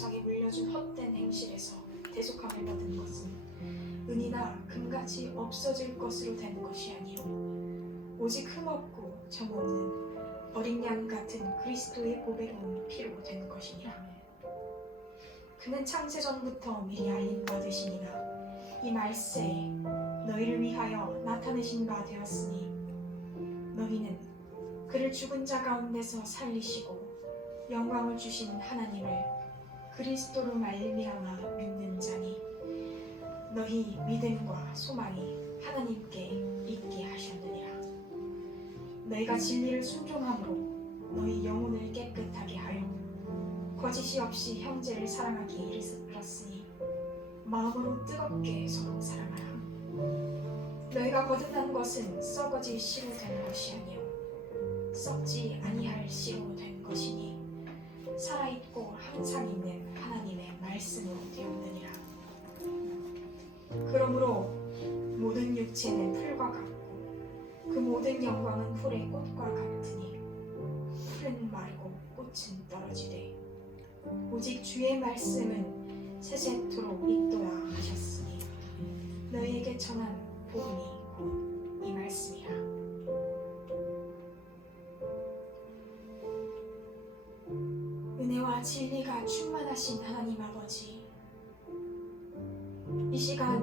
조상이 물려준 헛된 행실에서 대속함을 받은 것은 은이나 금같이 없어질 것으로 된 것이 아니요 오직 흠없고 점없는 어린 양 같은 그리스도의 보배로운 피로 된 것이니라. 그는 창세전부터 미리 알림 받으시니라. 이 말세에 너희를 위하여 나타내신 바 되었으니 너희는 그를 죽은 자 가운데서 살리시고 영광을 주신 하나님을 그리스도로 말미암아 믿는 자니 너희 믿음과 소망이 하나님께 있게 하셨느니라. 너희가 진리를 순종함으로 너희 영혼을 깨끗하게 하여 거짓이 없이 형제를 사랑하기에 이르렀으니 마음으로 뜨겁게 서로 사랑하라. 너희가 거듭난 것은 썩어질 씨로 된 것이 아니요 썩지 아니할 씨로 된 것이니 살아있고 항상 있는 하나님의 말씀으로 되었느니라. 그러므로 모든 육체는 풀과 같고 그 모든 영광은 풀의 꽃과 같으니 풀은 마르고 꽃은 떨어지되 오직 주의 말씀은 세세토록 있도다 하셨으니 너희에게 전한 복음이 곧 이 말씀이라. 은혜와 진리가 충만하신 하나님 아버지, 이 시간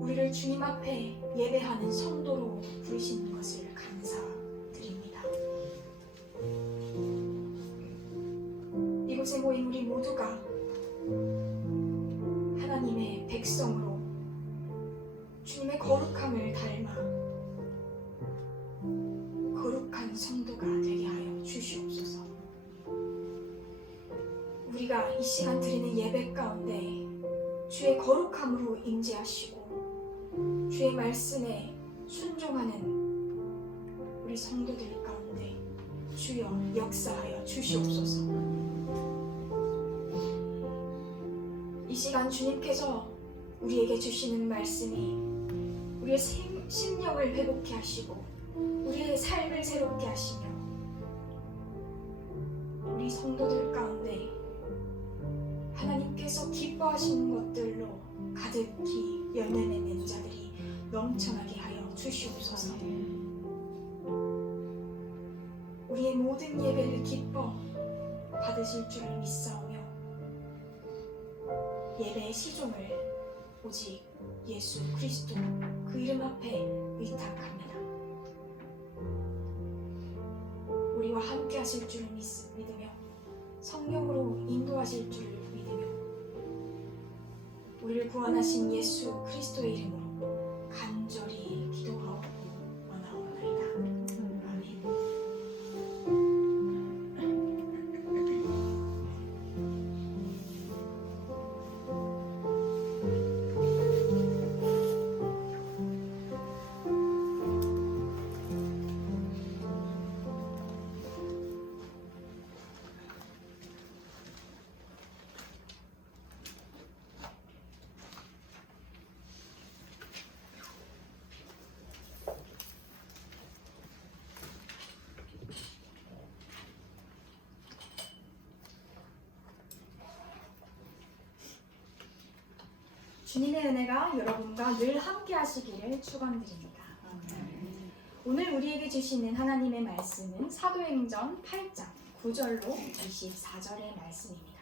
우리를 주님 앞에 예배하는 성도로 부르시는 것을 감사드립니다. 이곳에 모인 우리 모두가 하나님의 백성으로 주님의 거룩함을 닮아 거룩한 성도가 되게 하여 주시옵소서. 우리가 이 시간 드리는 예배 가운데 주의 거룩함으로 임재하시고 주의 말씀에 순종하는 우리 성도들 가운데 주여 역사하여 주시옵소서. 이 시간 주님께서 우리에게 주시는 말씀이 우리의 심령을 회복케 하시고 우리의 삶을 새롭게 하시며 우리 성도들 가운데 하나님께서 기뻐하시는 것들로 가득히 열매맺는 자들이 넘쳐나게 하여 주시옵소서. 우리의 모든 예배를 기뻐 받으실 줄 믿사오며 예배의 시종을 오직 예수 그리스도 그 이름 앞에 의탁합니다. 우리와 함께 하실 줄 믿으며 성령으로 인도하실 줄 믿으며 우리를 구원하신 예수 그리스도의 이름으로 간절히 기도하고 원하옵나이다. 아멘. 주님의 은혜가 여러분과 늘 함께 하시기를 축원드립니다. 오늘 우리에게 주시는 하나님의 말씀은 사도행전 8장 9절로 24절의 말씀입니다.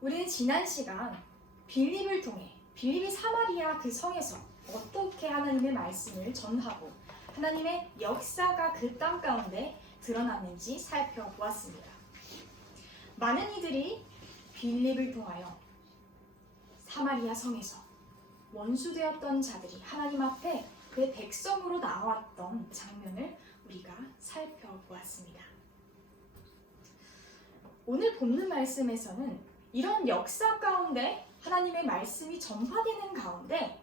우리는 지난 시간 빌립을 통해 빌립이 사마리아 그 성에서 어떻게 하나님의 말씀을 전하고 하나님의 역사가 그 땅 가운데 드러났는지 살펴보았습니다. 많은 이들이 빌립을 통하여 사마리아 성에서 원수되었던 자들이 하나님 앞에 그의 백성으로 나왔던 장면을 우리가 살펴보았습니다. 오늘 본문 말씀에서는 이런 역사 가운데 하나님의 말씀이 전파되는 가운데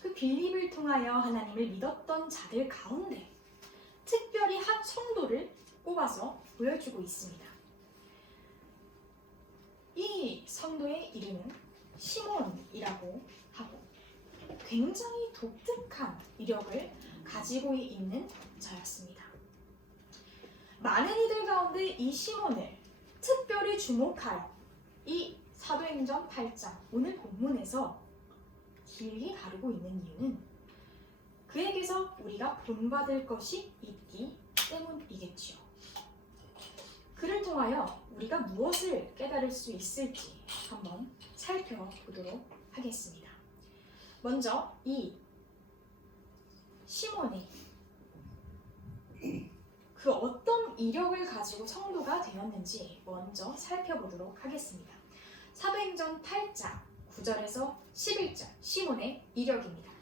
그 빌립을 통하여 하나님을 믿었던 자들 가운데 특별히 한 성도를 꼽아서 보여주고 있습니다. 이 성도의 이름은 시몬이라고 하고 굉장히 독특한 이력을 가지고 있는 자였습니다. 많은 이들 가운데 이 시몬을 성도들이 주목하여 이 사도행전 8장 오늘 본문에서 길게 다루고 있는 이유는 그에게서 우리가 본받을 것이 있기 때문이겠지요. 그를 통하여 우리가 무엇을 깨달을 수 있을지 한번 살펴보도록 하겠습니다. 먼저 이 시몬이 그 어떤 이력을 가지고 성도가 되었는지 먼저 살펴보도록 하겠습니다. 사도행전 8장 9절에서 11절 시몬의 이력입니다.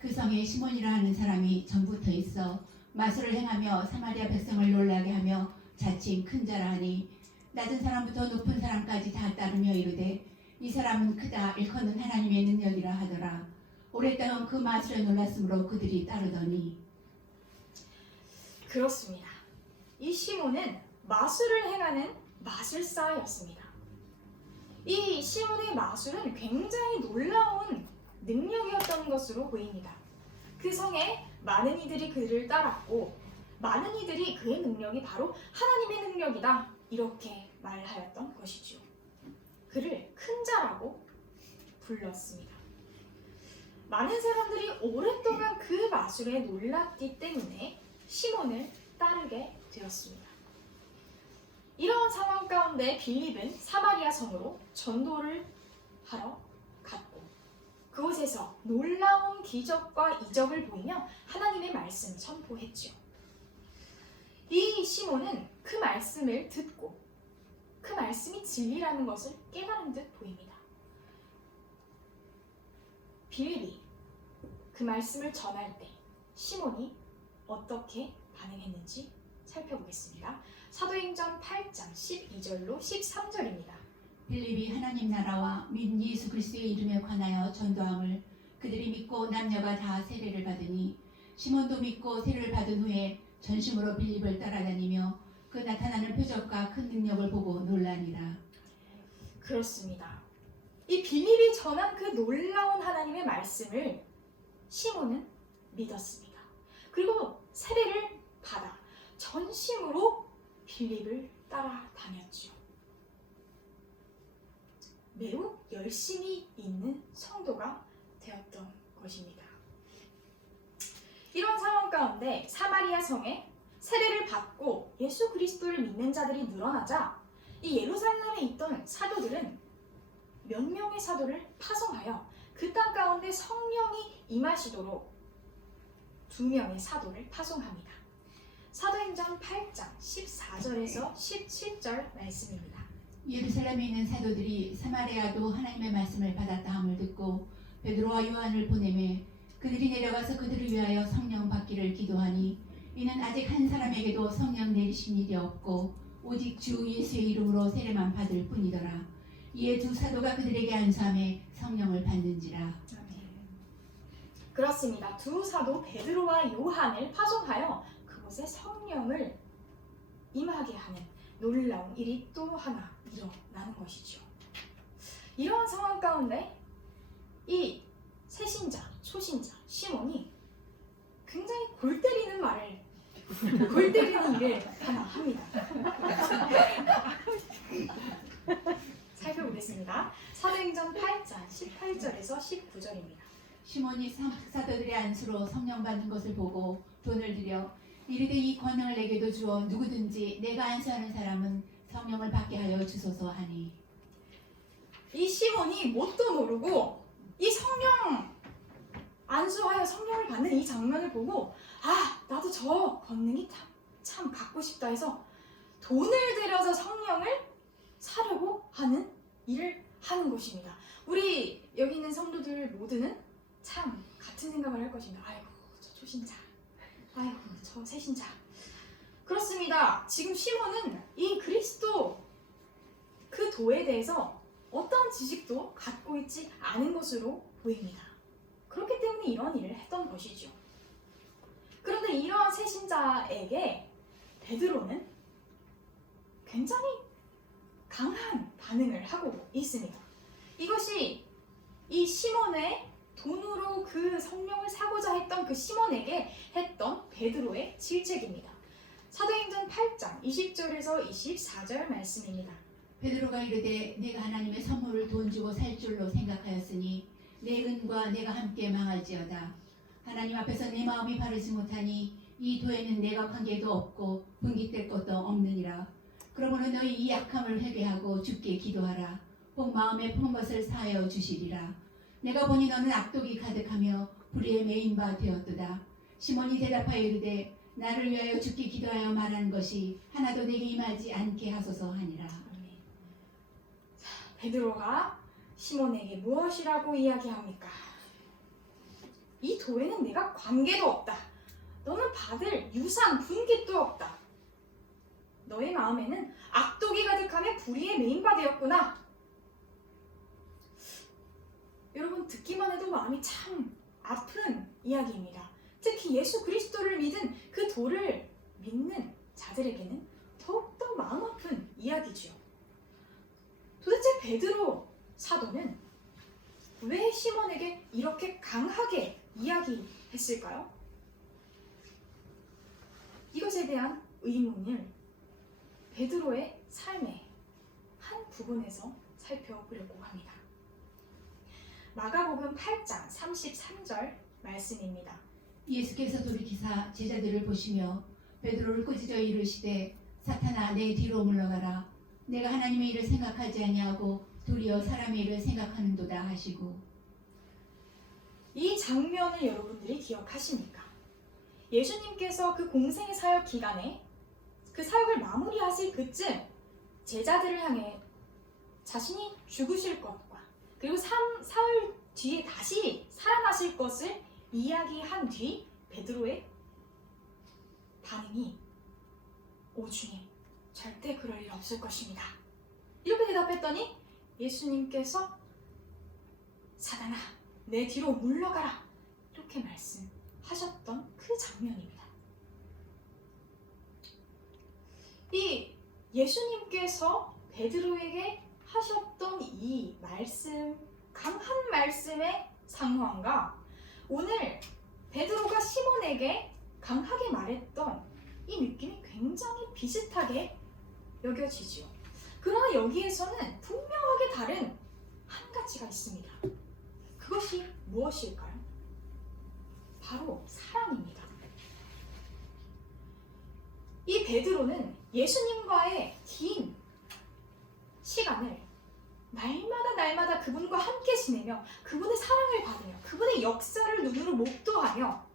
그 성에 시몬이라 하는 사람이 전부터 있어 마술을 행하며 사마리아 백성을 놀라게 하며 자칭 큰 자라 하니 낮은 사람부터 높은 사람까지 다 따르며 이르되 이 사람은 크다 일컫는 하나님의 능력이라 하더라. 오랫동안 그 마술에 놀랐으므로 그들이 따르더니. 그렇습니다. 이 시몬은 마술을 행하는 마술사였습니다. 이 시몬의 마술은 굉장히 놀라운 능력이었던 것으로 보입니다. 그 성에 많은 이들이 그를 따랐고 많은 이들이 그의 능력이 바로 하나님의 능력이다 이렇게 말하였던 것이죠. 그를 큰 자라고 불렀습니다. 많은 사람들이 오랫동안 그 마술에 놀랐기 때문에 시몬을 따르게 되었습니다. 이런 상황 가운데 빌립은 사마리아 성으로 전도를 하러 갔고 그곳에서 놀라운 기적과 이적을 보이며 하나님의 말씀을 선포했지요. 이 시몬은 그 말씀을 듣고 그 말씀이 진리라는 것을 깨달은 듯 보입니다. 빌립이 그 말씀을 전할 때 시몬이 어떻게 반응했는지 살펴보겠습니다. 사도행전 8장 12절로 13절입니다. 빌립이 하나님 나라와 민 예수 그리스도의 이름에 관하여 전도함을 그들이 믿고 남녀가 다 세례를 받으니 시몬도 믿고 세례를 받은 후에 전심으로 빌립을 따라다니며 그 나타나는 표적과 큰 능력을 보고 놀라니라. 그렇습니다. 이 빌립이 전한 그 놀라운 하나님의 말씀을 시몬은 믿었습니다. 그리고 세례를 받아 전심으로 빌립을 따라다녔죠. 매우 열심히 있는 성도가 되었던 것입니다. 이런 상황 가운데 사마리아 성에 세례를 받고 예수 그리스도를 믿는 자들이 늘어나자 이 예루살렘에 있던 사도들은 몇 명의 사도를 파송하여 그 땅 가운데 성령이 임하시도록 2명의 사도를 파송합니다. 사도행전 8장 14절에서 17절 말씀입니다. 예루살렘에 있는 사도들이 사마리아도 하나님의 말씀을 받았다 함을 듣고 베드로와 요한을 보내매 그들이 내려가서 그들을 위하여 성령 받기를 기도하니 이는 아직 한 사람에게도 성령 내리신 일이 없고 오직 주 예수의 이름으로 세례만 받을 뿐이더라. 이에 두 사도가 그들에게 안수하며 성령을 받는지라. 그렇습니다. 두 사도 베드로와 요한을 파송하여 그곳에 성령을 임하게 하는 놀라운 일이 또 하나 일어나는 것이죠. 이러한 상황 가운데 이 새신자, 초신자 시몬이 굉장히 골 때리는 일을 하나 합니다. 살펴보겠습니다. 사도행전 8장 18절에서 19절입니다. 시몬이 사도들의 안수로 성령 받는 것을 보고 돈을 들여 이르되 이 권능을 내게도 주어 누구든지 내가 안수하는 사람은 성령을 받게 하여 주소서 하니. 이 시몬이 뭣도 모르고 이 성령 안수하여 성령을 받는 이 장면을 보고 나도 저 권능이 참 갖고 싶다 해서 돈을 들여서 성령을 사려고 하는 일을 하는 것입니다. 우리 여기 있는 성도들 모두는 참 같은 생각을 할 것입니다. 아이고 저 초신자, 아이고 저 새신자. 그렇습니다. 지금 시몬은 이 그리스도 그 도에 대해서 어떠한 지식도 갖고 있지 않은 것으로 보입니다. 그렇기 때문에 이런 일을 했던 것이죠. 그런데 이러한 새신자에게 베드로는 굉장히 강한 반응을 하고 있습니다. 이것이 이 시몬의 돈으로 그 성령을 사고자 했던 그 시몬에게 했던 베드로의 질책입니다. 사도행전 8장 20절에서 24절 말씀입니다. 베드로가 이르되 내가 하나님의 선물을 돈 주고 살 줄로 생각하였으니 내 은과 내가 함께 망할지어다. 하나님 앞에서 내 마음이 바르지 못하니 이 도에는 내가 관계도 없고 분깃될 것도 없느니라. 그러므로 너희 이 약함을 회개하고 주께 기도하라. 혹 마음에 푼 것을 사하여 주시리라. 내가 보니 너는 악독이 가득하며 불의에 매인 바 되었도다. 시몬이 대답하여 이르되 나를 위하여 주께 기도하여 말하는 것이 하나도 내게 임하지 않게 하소서 하니라. 베드로가 시몬에게 무엇이라고 이야기합니까? 이 도에는 내가 관계도 없다. 너는 받을 유산, 분깃도 없다. 너의 마음에는 악독이 가득하며 불의에 매인 바 되었구나. 여러분, 듣기만 해도 마음이 참 아픈 이야기입니다. 특히 예수 그리스도를 믿은 그 도를 믿는 자들에게는 더욱더 마음 아픈 이야기죠. 도대체 베드로 사도는 왜 시몬에게 이렇게 강하게 이야기했을까요? 이것에 대한 의문을 베드로의 삶의 한 부분에서 살펴보려고 합니다. 마가복음 8장 33절 말씀입니다. 예수께서 돌이키사 제자들을 보시며 베드로를 꾸짖어 이르시되 사탄아 내 뒤로 물러가라. 내가 하나님의 일을 생각하지 아니하고 도리어 사람의 일을 생각하는도다 하시고. 이 장면을 여러분들이 기억하십니까? 예수님께서 그 공생의 사역 기간에 그 사역을 마무리하실 그쯤 제자들을 향해 자신이 죽으실 것과 그리고 사흘 뒤에 다시 살아나실 것을 이야기한 뒤 베드로의 반응이 오 주님, 절대 그럴 일 없을 것입니다. 이렇게 대답했더니 예수님께서 사단아, 내 뒤로 물러가라. 이렇게 말씀하셨던 그 장면입니다. 이 예수님께서 베드로에게 하셨던 이 말씀, 강한 말씀의 상황과 오늘 베드로가 시몬에게 강하게 말했던 이 느낌이 굉장히 비슷하게 여겨지죠. 그러나 여기에서는 분명하게 다른 한 가지가 있습니다. 그것이 무엇일까요? 바로 사랑입니다. 이 베드로는 예수님과의 긴 시간을 날마다 그분과 함께 지내며 그분의 사랑을 받으며 그분의 역사를 눈으로 목도하며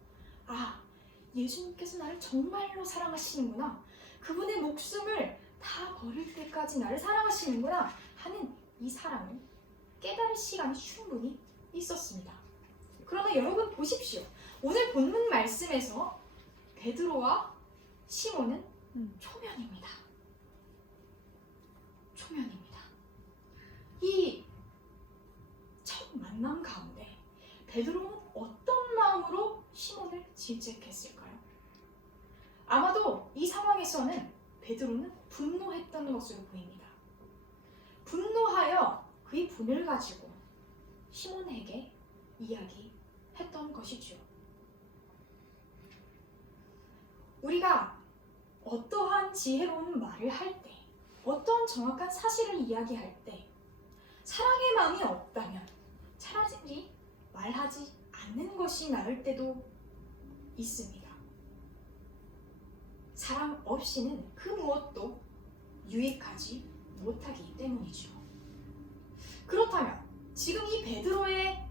예수님께서 나를 정말로 사랑하시는구나. 그분의 목숨을 다 버릴 때까지 나를 사랑하시는구나 하는 이 사랑을 깨달을 시간이 충분히 있었습니다. 그러나 여러분 보십시오. 오늘 본문 말씀에서 베드로와 시몬은 초면입니다. 초면입니다. 이 첫 만남 가운데 베드로는 어떤 마음으로 시몬을 질책했을까요? 아마도 이 상황에서는 베드로는 분노했던 것으로 보입니다. 분노하여 그의 분을 가지고 시몬에게 이야기했던 것이죠. 우리가 어떠한 지혜로운 말을 할 때, 어떠한 정확한 사실을 이야기할 때 사랑의 마음이 없다면 차라리 말하지 않는 것이 나을 때도 있습니다. 사랑 없이는 그 무엇도 유익하지 못하기 때문이죠. 그렇다면 지금 이 베드로의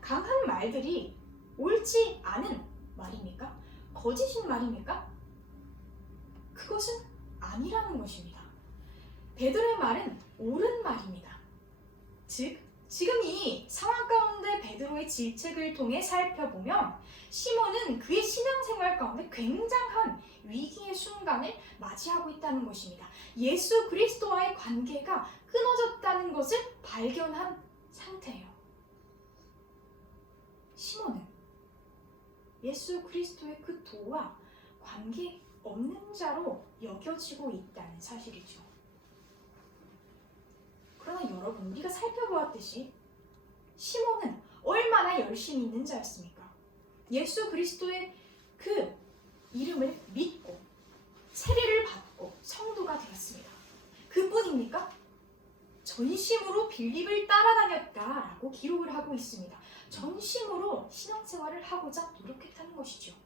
강한 말들이 옳지 않은 말입니까? 거짓인 말입니까? 그것은 아니라는 것입니다. 베드로의 말은 옳은 말입니다. 즉, 지금 이 상황 가운데 베드로의 질책을 통해 살펴보면 시몬은 그의 신앙생활 가운데 굉장한 위기의 순간을 맞이하고 있다는 것입니다. 예수 그리스도와의 관계가 끊어졌다는 것을 발견한 상태예요. 시몬은 예수 그리스도의 그 도와 관계 없는 자로 여겨지고 있다는 사실이죠. 그러나 여러분, 우리가 살펴보았듯이 시몬은 얼마나 열심히 있는 자였습니까? 예수 그리스도의 그 이름을 믿고 세례를 받고 성도가 되었습니다. 그뿐입니까? 전심으로 빌립을 따라다녔다라고 기록을 하고 있습니다. 전심으로 신앙생활을 하고자 노력했다는 것이죠.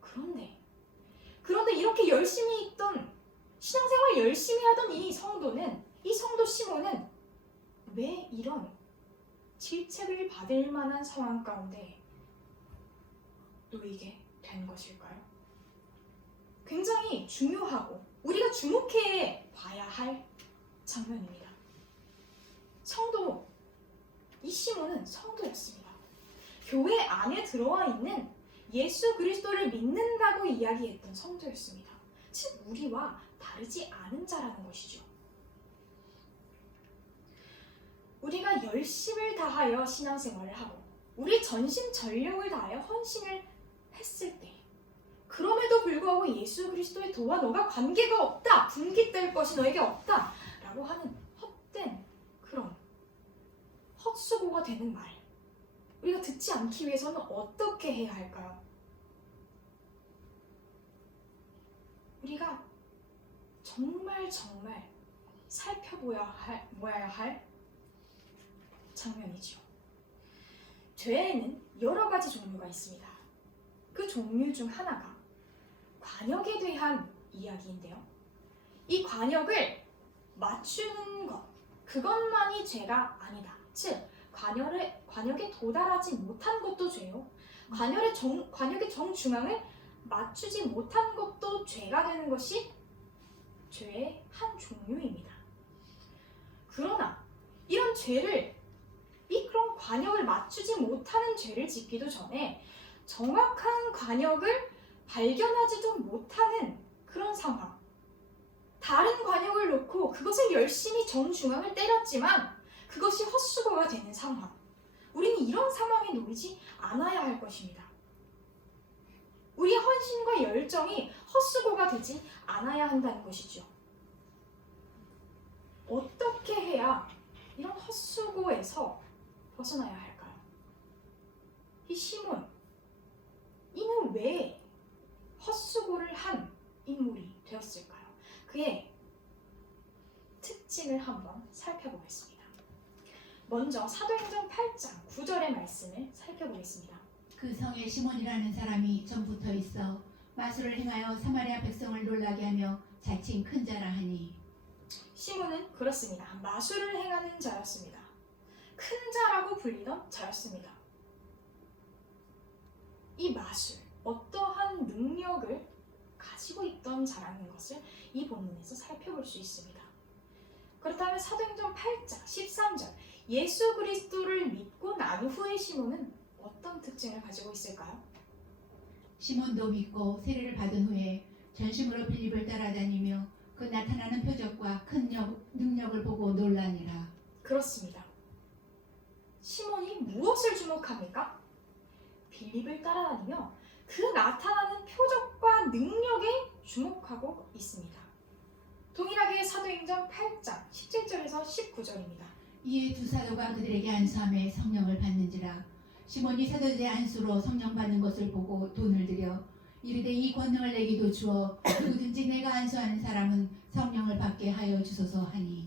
그런데 이렇게 열심히 있던 신앙생활 열심히 하던 이 성도 시몬은 왜 이런 질책을 받을 만한 상황 가운데 놓이게 된 것일까요? 굉장히 중요하고 우리가 주목해 봐야 할 장면입니다. 이 시몬은 성도였습니다. 교회 안에 들어와 있는 예수 그리스도를 믿는다고 이야기했던 성도였습니다. 즉 우리와 다르지 않은 자라는 것이죠. 우리가 열심을 다하여 신앙생활을 하고 우리 전심전력을 다하여 헌신을 했을 때 그럼에도 불구하고 예수 그리스도의 도와 너가 관계가 없다, 분깃될 것이 너에게 없다 라고 하는 헛된 그런 헛수고가 되는 말, 우리가 듣지 않기 위해서는 어떻게 해야 할까요? 우리가 정말 살펴보아야 할 장면이죠. 죄에는 여러 가지 종류가 있습니다. 그 종류 중 하나가 관역에 대한 이야기인데요. 이 관역을 맞추는 것, 그것만이 죄가 아니다. 즉, 관역에 도달하지 못한 것도 죄요. 관역의 정중앙을 맞추지 못한 것도 죄가 되는 것이 죄의 한 종류입니다. 그러나 이런 그런 관역을 맞추지 못하는 죄를 짓기도 전에 정확한 관역을 발견하지도 못하는 그런 상황, 다른 관역을 놓고 그것을 열심히 정중앙을 때렸지만 그것이 헛수고가 되는 상황, 우리는 이런 상황에 놓이지 않아야 할 것입니다. 우리의 헌신과 열정이 헛수고가 되지 않아야 한다는 것이죠. 어떻게 해야 이런 헛수고에서 벗어나야 할까요? 이 시몬, 이는 왜 헛수고를 한 인물이 되었을까요? 그의 특징을 한번 살펴보겠습니다. 먼저 사도행전 8장 9절의 말씀을 살펴보겠습니다. 그 성에 시몬이라는 사람이 전부터 있어 마술을 행하여 사마리아 백성을 놀라게 하며 자칭 큰 자라 하니. 시몬은 그렇습니다. 마술을 행하는 자였습니다. 큰 자라고 불리던 자였습니다. 이 마술, 어떠한 능력을 가지고 있던 자라는 것을 이 본문에서 살펴볼 수 있습니다. 그렇다면 사도행전 8장 13절, 예수 그리스도를 믿고 난 후의 시몬은 어떤 특징을 가지고 있을까요? 시몬도 믿고 세례를 받은 후에 전심으로 빌립을 따라다니며 그 나타나는 표적과 큰 능력을 보고 놀라니라. 그렇습니다. 시몬이 무엇을 주목합니까? 빌립을 따라다니며 그 나타나는 표적과 능력에 주목하고 있습니다. 동일하게 사도행전 8장 17절에서 19절입니다. 이에 두 사도가 그들에게 안수하며 성령을 받는지라. 시몬이 사도들의 안수로 성령 받는 것을 보고 돈을 들여 이르되 이 권능을 내게도 주어 누구든지 내가 안수하는 사람은 성령을 받게 하여 주소서 하니.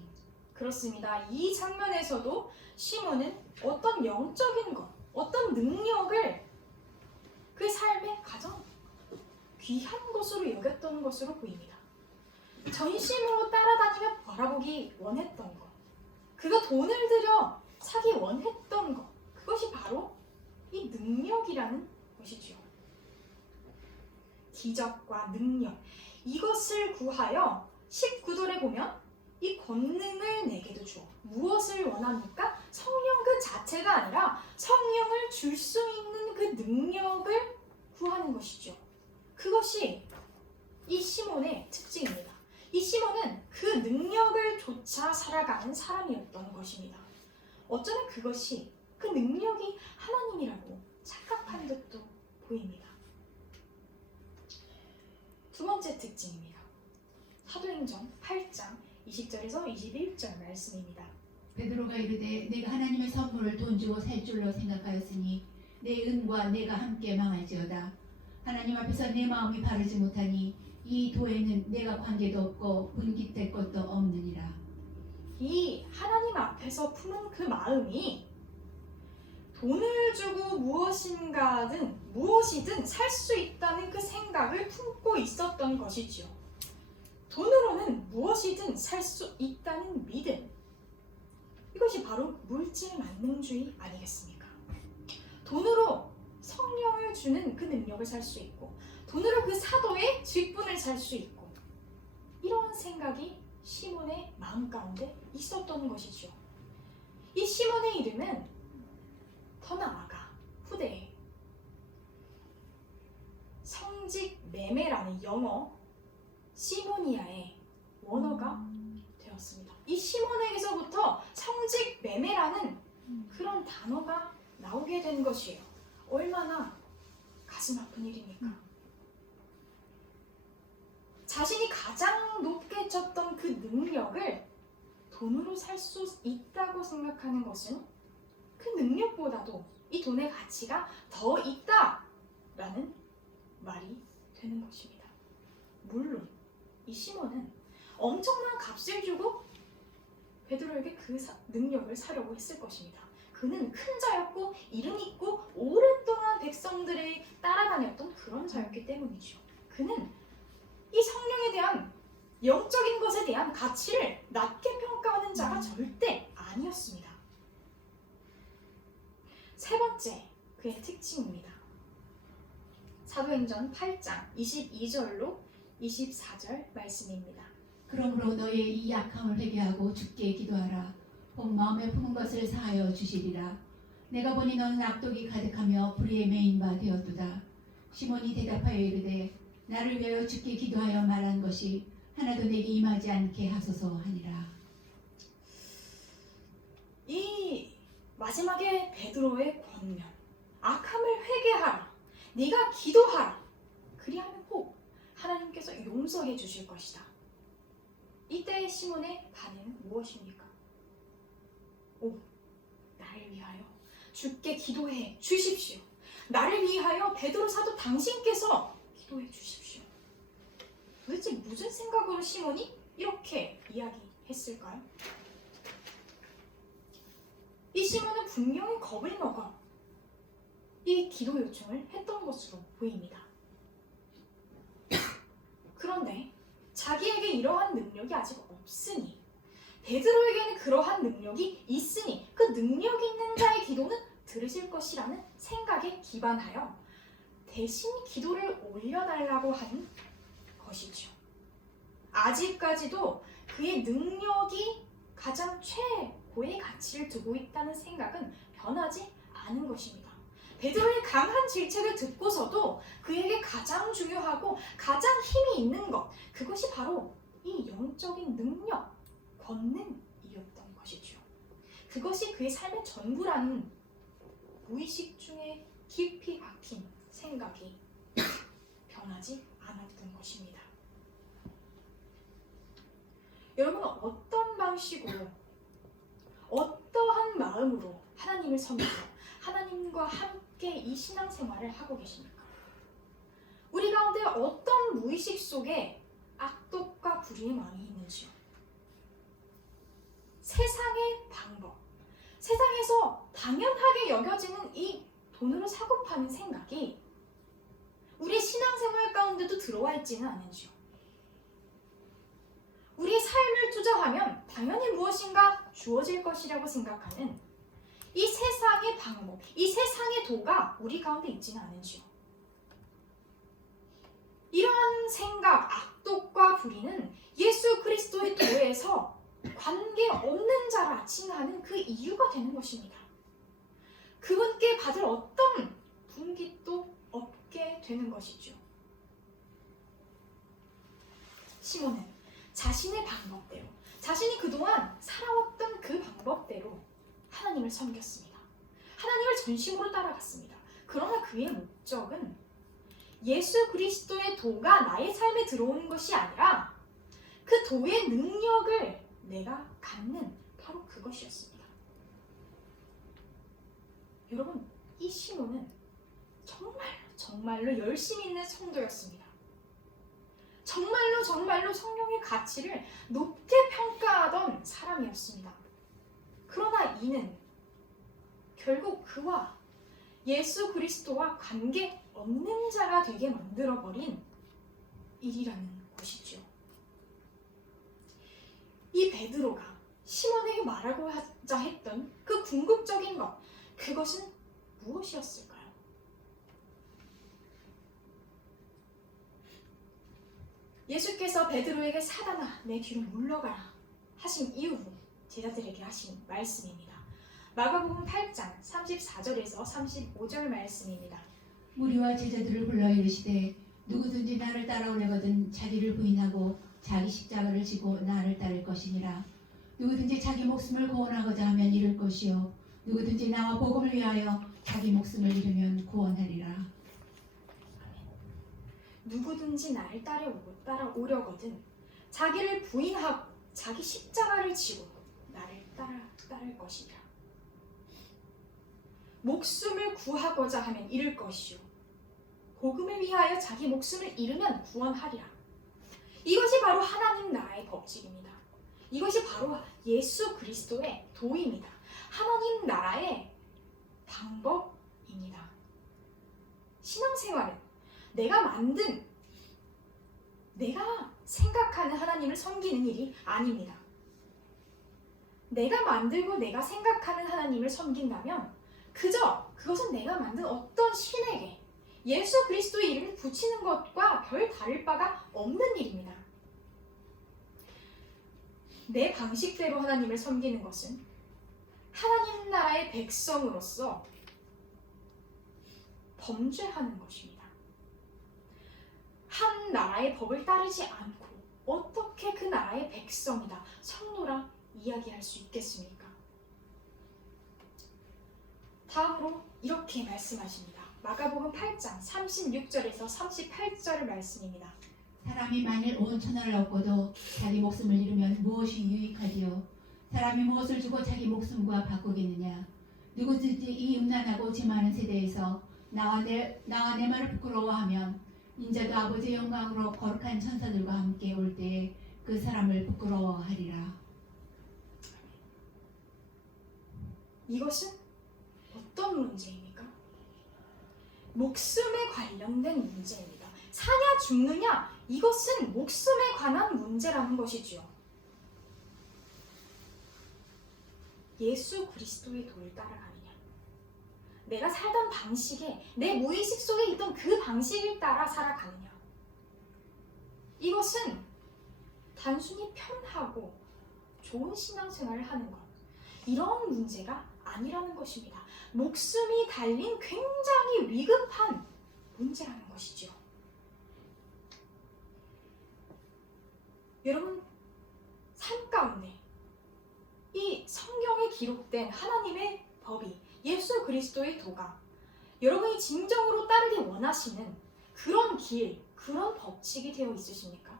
그렇습니다. 이 장면에서도 시몬은 어떤 영적인 것, 어떤 능력을 그 삶의 가장 귀한 것으로 여겼던 것으로 보입니다. 전심으로 따라다니며 바라보기 원했던 것, 그가 돈을 들여 사기 원했던 것, 그것이 바로 이 능력이라는 것이죠. 기적과 능력, 이것을 구하여 19절에 보면 이 권능을 내게도 주어. 무엇을 원합니까? 성령 그 자체가 아니라 성령을 줄 수 있는 그 능력을 구하는 것이죠. 그것이 이 시몬의 특징입니다. 이 시몬은 그 능력을 쫓아 살아가는 사람이었던 것입니다. 어쩌면 그것이 그 능력이 하나님이라고 착각한 듯도 보입니다. 두 번째 특징입니다. 사도행전 8장 20절에서 21절 말씀입니다. 베드로가 이르되 내가 하나님의 선물을 돈 주고 살 줄로 생각하였으니 내 은과 내가 함께 망할지어다. 하나님 앞에서 내 마음이 바르지 못하니 이 도에는 내가 관계도 없고 분깃될 것도 없느니라. 이 하나님 앞에서 품은 그 마음이 돈을 주고 무엇이든 살 수 있다는 그 생각을 품고 있었던 것이지요. 돈으로는 무엇이든 살 수 있다는 믿음. 이것이 바로 물질 만능주의 아니겠습니까? 돈으로 성령을 주는 그 능력을 살 수 있고, 돈으로 그 사도의 직분을 살 수 있고, 이런 생각이 시몬의 마음 가운데 있었던 것이죠. 이 시몬의 이름은 더 나아가 후대에 성직 매매라는 영어 시모니아의 원어가 되었습니다. 이 시몬에게서부터 성직 매매라는 그런 단어가 나오게 된 것이에요. 얼마나 가슴 아픈 일입니까? 자신이 가장 높게 쳤던 그 능력을 돈으로 살 수 있다고 생각하는 것은 그 능력보다도 이 돈의 가치가 더 있다라는 말이 되는 것입니다. 물론 이 시몬은 엄청난 값을 주고 베드로에게 그 능력을 사려고 했을 것입니다. 그는 큰 자였고 이름 있고 오랫동안 백성들이 따라다녔던 그런 자였기 때문이죠. 그는 이 성령에 대한 영적인 것에 대한 가치를 낮게 평가하는 자가 절대 아니었습니다. 세 번째, 그의 특징입니다. 사도행전 8장 22절로 24절 말씀입니다. 그러므로 너의 이 약함을 회개하고 주께 기도하라. 혹 마음에 품은 것을 사하여 주시리라. 내가 보니 너는 악독이 가득하며 불의에 매인 바 되었도다. 시몬이 대답하여 이르되 나를 위하여 주께 기도하여 말한 것이 하나도 내게 임하지 않게 하소서 하니라. 이 마지막에 베드로의 권면, 악함을 회개하라, 네가 기도하라, 그리하면 혹 하나님께서 용서해 주실 것이다. 이때 시몬의 반응은 무엇입니까? 오, 나를 위하여 주께 기도해 주십시오. 나를 위하여 베드로 사도 당신께서 기도해 주십시오. 도대체 무슨 생각으로 시몬이 이렇게 이야기했을까요? 이 시몬은 분명히 겁을 먹어 이 기도 요청을 했던 것으로 보입니다. 그런데 자기에게 이러한 능력이 아직 없으니, 베드로에게는 그러한 능력이 있으니 그 능력 있는 자의 기도는 들으실 것이라는 생각에 기반하여 대신 기도를 올려달라고 하는 것이죠. 아직까지도 그의 능력이 가장 최고의 가치를 두고 있다는 생각은 변하지 않은 것입니다. 베드로의 강한 질책을 듣고서도 그에게 가장 중요하고 가장 힘이 있는 것, 그것이 바로 이 영적인 능력, 권능이었던 것이죠. 그것이 그의 삶의 전부라는 무의식 중에 깊이 박힌 생각이 변하지 않았던 것입니다. 여러분, 어떤 방식으로, 어떠한 마음으로 하나님을 섬기고 하나님과 함께 이 신앙생활을 하고 계십니까? 우리 가운데 어떤 무의식 속에 악독과 불의의 마음이 있는지요? 세상의 방법, 세상에서 당연하게 여겨지는 이 돈으로 사고 파는 생각이 우리의 신앙생활 가운데도 들어와 있지는 않은지요? 우리의 삶을 투자하면 당연히 무엇인가 주어질 것이라고 생각하는 이 세상의 방법, 이 세상의 도가 우리 가운데 있지는 않은지요? 이러한 생각, 악독과 불의는 예수 그리스도의 도에서 관계없는 자라 칭하는 그 이유가 되는 것입니다. 그분께 받을 어떤 분깃도 없게 되는 것이죠. 시몬은 자신의 방법대로, 자신이 그동안 살아왔던 그 방법대로 하나님을 섬겼습니다. 하나님을 전심으로 따라갔습니다. 그러나 그의 목적은 예수 그리스도의 도가 나의 삶에 들어오는 것이 아니라 그 도의 능력을 내가 갖는 바로 그것이었습니다. 여러분, 이 시몬은 정말로 열심히 있는 성도였습니다. 정말로 성령의 가치를 높게 평가하던 사람이었습니다. 그러나 이는 결국 그와 예수 그리스도와 관계 없는 자가 되게 만들어버린 일이라는 것이죠. 이 베드로가 시몬에게 말하고 하자 했던 그 궁극적인 것, 그것은 무엇이었을까요? 예수께서 베드로에게 사단아 내 뒤로 물러가라 하신 이후 제자들에게 하신 말씀입니다. 마가복음 8장 34절에서 35절 말씀입니다. 무리와 제자들을 불러 이르시되 누구든지 나를 따라오려거든 자기를 부인하고 자기 십자가를 지고 나를 따를 것이니라. 누구든지 자기 목숨을 구원하고자 하면 잃을 것이요 누구든지 나와 복음을 위하여 자기 목숨을 잃으면 구원하리라. 누구든지 나를 따라오려거든 자기를 부인하고 자기 십자가를 지고 나를 따를 것이라. 목숨을 구하고자 하면 잃을 것이요 복음을 위하여 자기 목숨을 잃으면 구원하리라. 이것이 바로 하나님 나라의 법칙입니다. 이것이 바로 예수 그리스도의 도입니다. 하나님 나라의 방법입니다. 신앙생활은 내가 생각하는 하나님을 섬기는 일이 아닙니다. 내가 만들고 내가 생각하는 하나님을 섬긴다면 그것은 내가 만든 어떤 신에게 예수 그리스도의 이름을 붙이는 것과 별 다를 바가 없는 일입니다. 내 방식대로 하나님을 섬기는 것은 하나님 나라의 백성으로서 범죄하는 것입니다. 한 나라의 법을 따르지 않고 어떻게 그 나라의 백성이다, 성도라 이야기할 수 있겠습니까? 다음으로 이렇게 말씀하십니다. 마가복음 8장 36절에서 38절 말씀입니다. 사람이 만일 온 천하를 얻고도 자기 목숨을 잃으면 무엇이 유익하디요? 사람이 무엇을 주고 자기 목숨과 바꾸겠느냐? 누구든지 이 음란하고 지많은 세대에서 나와 내 말을 부끄러워하면 인자도 아버지의 영광으로 거룩한 천사들과 함께 올 때에 그 사람을 부끄러워하리라. 이것은 어떤 문제입니까? 목숨에 관련된 문제입니다. 사냐 죽느냐, 이것은 목숨에 관한 문제라는 것이지요. 예수 그리스도의 도를 따라가느냐, 내가 살던 방식에, 내 무의식 속에 있던 그 방식을 따라 살아가느냐, 이것은 단순히 편하고 좋은 신앙생활을 하는 것, 이런 문제가 아니라는 것입니다. 목숨이 달린 굉장히 위급한 문제라는 것이죠. 여러분, 삶 가운데 이 성경에 기록된 하나님의 법이, 예수 그리스도의 도가 여러분이 진정으로 따르기 원하시는 그런 길, 그런 법칙이 되어 있으십니까?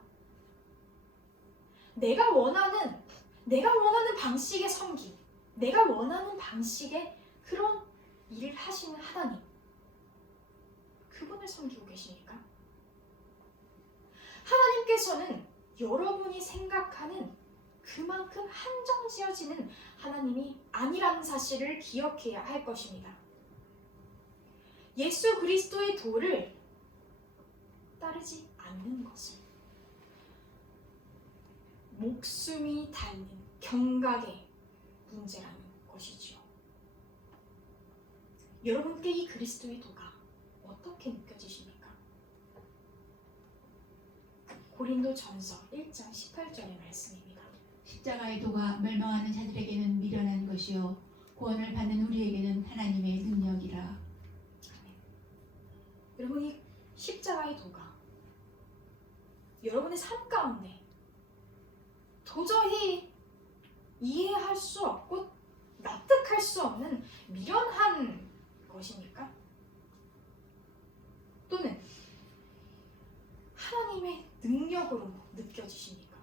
내가 원하는 방식의 섬김, 내가 원하는 방식의 그런 일을 하시는 하나님, 그분을 섬기고 계십니까? 하나님께서는 여러분이 생각하는 그만큼 한정지어지는 하나님이 아니라는 사실을 기억해야 할 것입니다. 예수 그리스도의 도를 따르지 않는 것은 목숨이 달린 경각의 문제라는 것이지요. 여러분께 이 그리스도의 도가 어떻게 느껴지십니까? 고린도전서 1장 18절의 말씀입니다. 십자가의 도가 멸망하는 자들에게는 미련한 것이요 구원을 받는 우리에게는 하나님의 능력이라. 아멘. 여러분, 이 십자가의 도가 여러분의 삶 가운데 도저히 이해할 수 없고 납득할 수 없는 미련한 것입니까? 또는 하나님의 능력으로 느껴지십니까?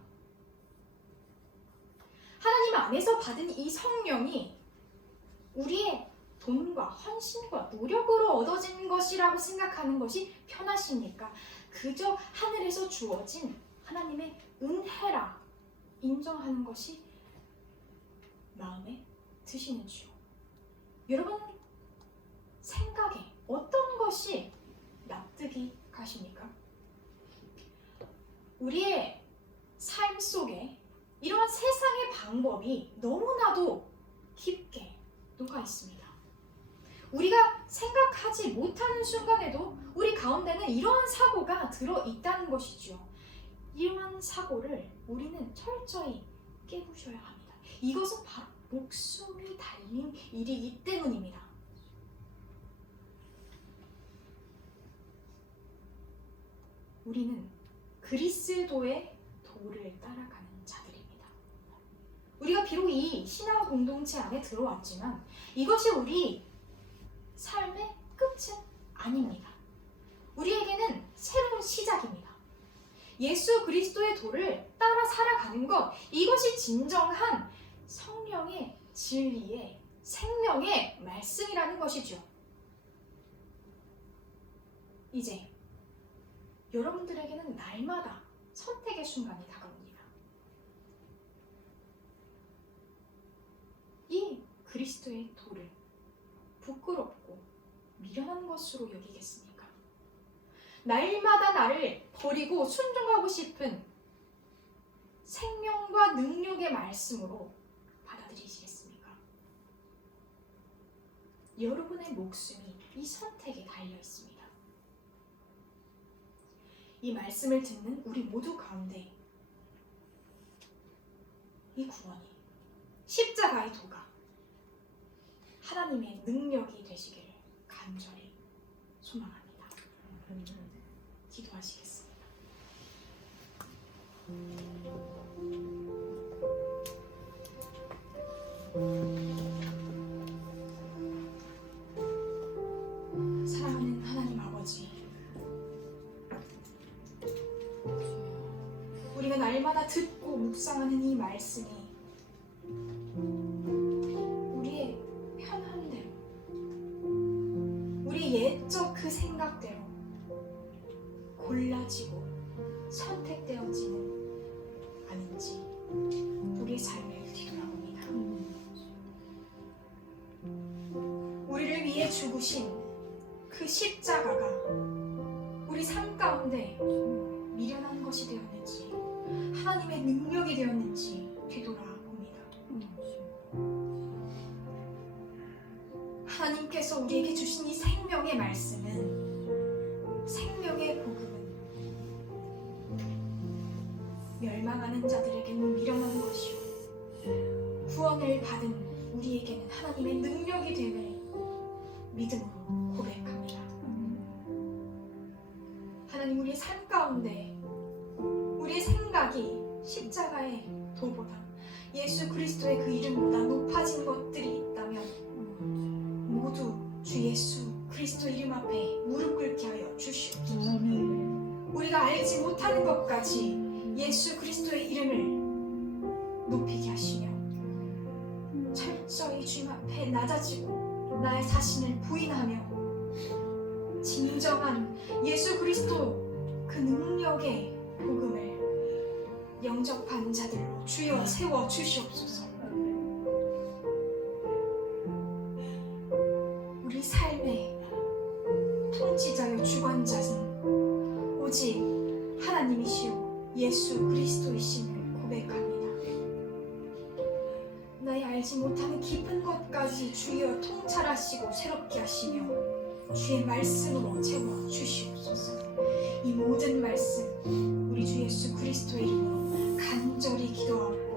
하나님 안에서 받은 이 성령이 우리의 돈과 헌신과 노력으로 얻어진 것이라고 생각하는 것이 편하십니까? 그저 하늘에서 주어진 하나님의 은혜라 인정하는 것이 마음에 드시는지요? 여러분 생각에 어떤 것이 납득이 가십니까? 우리의 삶 속에 이러한 세상의 방법이 너무나도 깊게 녹아 있습니다. 우리가 생각하지 못하는 순간에도 우리 가운데는 이러한 사고가 들어있다는 것이죠. 이러한 사고를 우리는 철저히 깨부셔야 합니다. 이것은 바로 목숨이 달린 일이기 때문입니다. 우리는 그리스도의 도를 따라가는 자들입니다. 우리가 비록 이 신앙 공동체 안에 들어왔지만 이것이 우리 삶의 끝은 아닙니다. 우리에게는 새로운 시작입니다. 예수 그리스도의 도를 따라 살아가는 것, 이것이 진정한 성령의 진리의 생명의 말씀이라는 것이죠. 이제 여러분들에게는 날마다 선택의 순간이 다가옵니다. 이 그리스도의 도를 부끄럽고 미련한 것으로 여기겠습니까? 날마다 나를 버리고 순종하고 싶은 생명과 능력의 말씀으로 받아들이시겠습니까? 여러분의 목숨이 이 선택에 달려 있습니다. 이 말씀을 듣는 우리 모두 가운데 이 구원이, 십자가의 도가 하나님의 능력이 되시기를 간절히 소망합니다. 기도하시겠습니다. 사랑하는 하나님 아버지, 우리가 날마다 듣고 묵상하는 이 말씀이 우리의 편한 대로, 우리 옛적 그 생각대로 골라지고 선택되어지는 아닌지 우리의 삶을 뒤돌아봅니다. 우리를 위해 죽으신 그 십자가가 우리 삶 가운데 미련한 것이 되었는지 하나님의 능력이 되었는지 되돌아봅니다. 하나님께서 우리에게 주신 이 생명의 말씀은, 생명의 복음은 멸망하는 자들에게는 미련한 것이요 구원을 받은 우리에게는 하나님의 능력이 됨을 믿음으로 고백합니다. 하나님, 우리의 삶 가운데 우리의 생각이 십자가의 도보다, 예수 그리스도의 그 이름보다 높아진 것들이 있다면 모두 주 예수 그리스도 이름 앞에 무릎 꿇게 하여 주시옵소서. 우리가 알지 못하는 것까지 예수 그리스도의 이름을 높이게 하시며 철저히 주님 앞에 낮아지고 나의 자신을 부인하며 진정한 예수 그리스도 그 능력의 복음을 영접한 자들로 주여 세워 주시옵소서. 우리 삶의 통치자요 주관자는 오직 하나님이시오 예수 그리스도이심을 고백합니다. 나의 알지 못하는 깊은 것까지 주여 통찰하시고 새롭게 하시며 주의 말씀으로 채워 주시옵소서. 이 모든 말씀 우리 주 예수 그리스도의 이름으로 간절히 기도하고